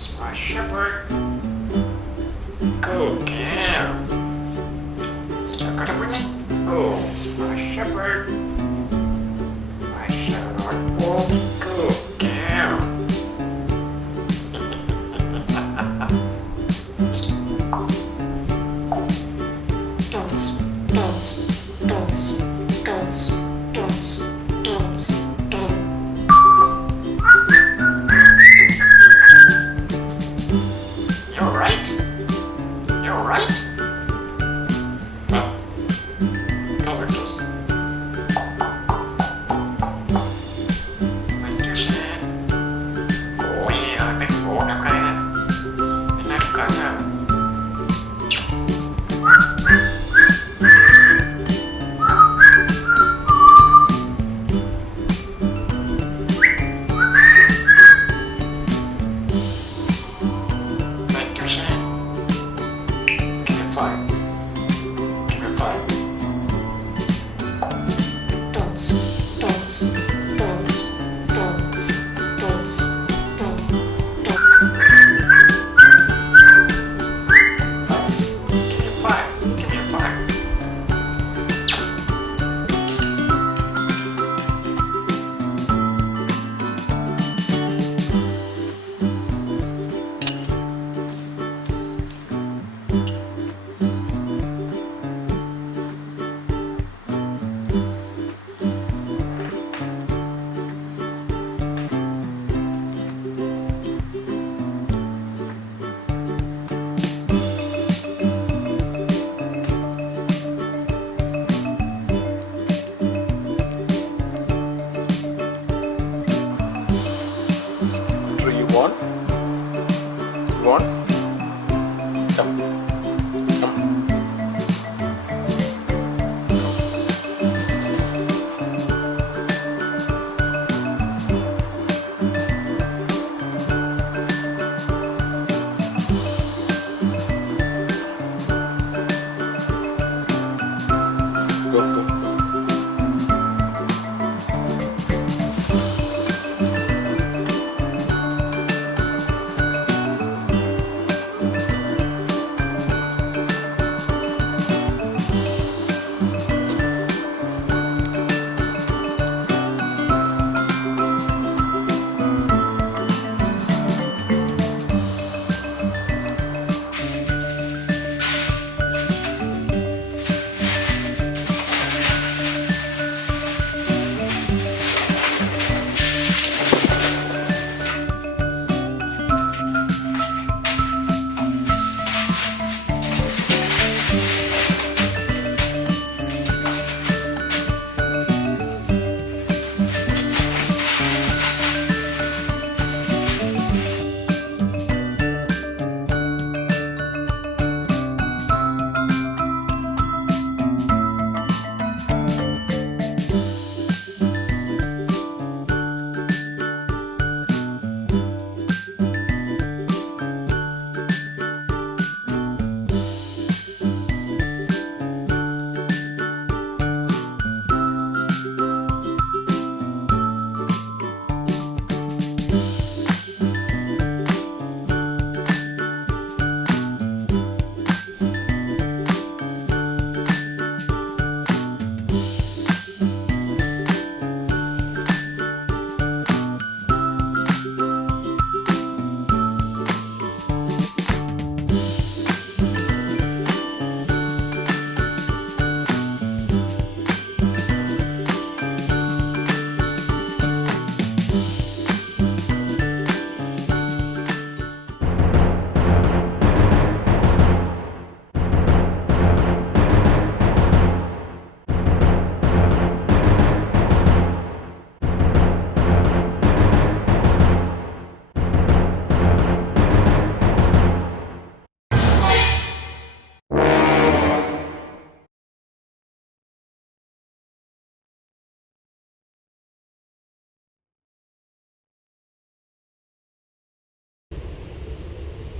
it's my shepherd. Good girl. Still got it with me? Oh, it's my shepherd. My shepherd. Oh, good girl. Dance, dance, dance, dance, dance, dance, dance. You're right. You're right. Well, over to you. What you said? Oh, yeah, I think we're gonna. And I got out. Dance, dance, dance, dance, dance, dance, dance. Give me a five. Give me a five. You want? You want? Come. Come. Go, go.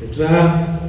Petra.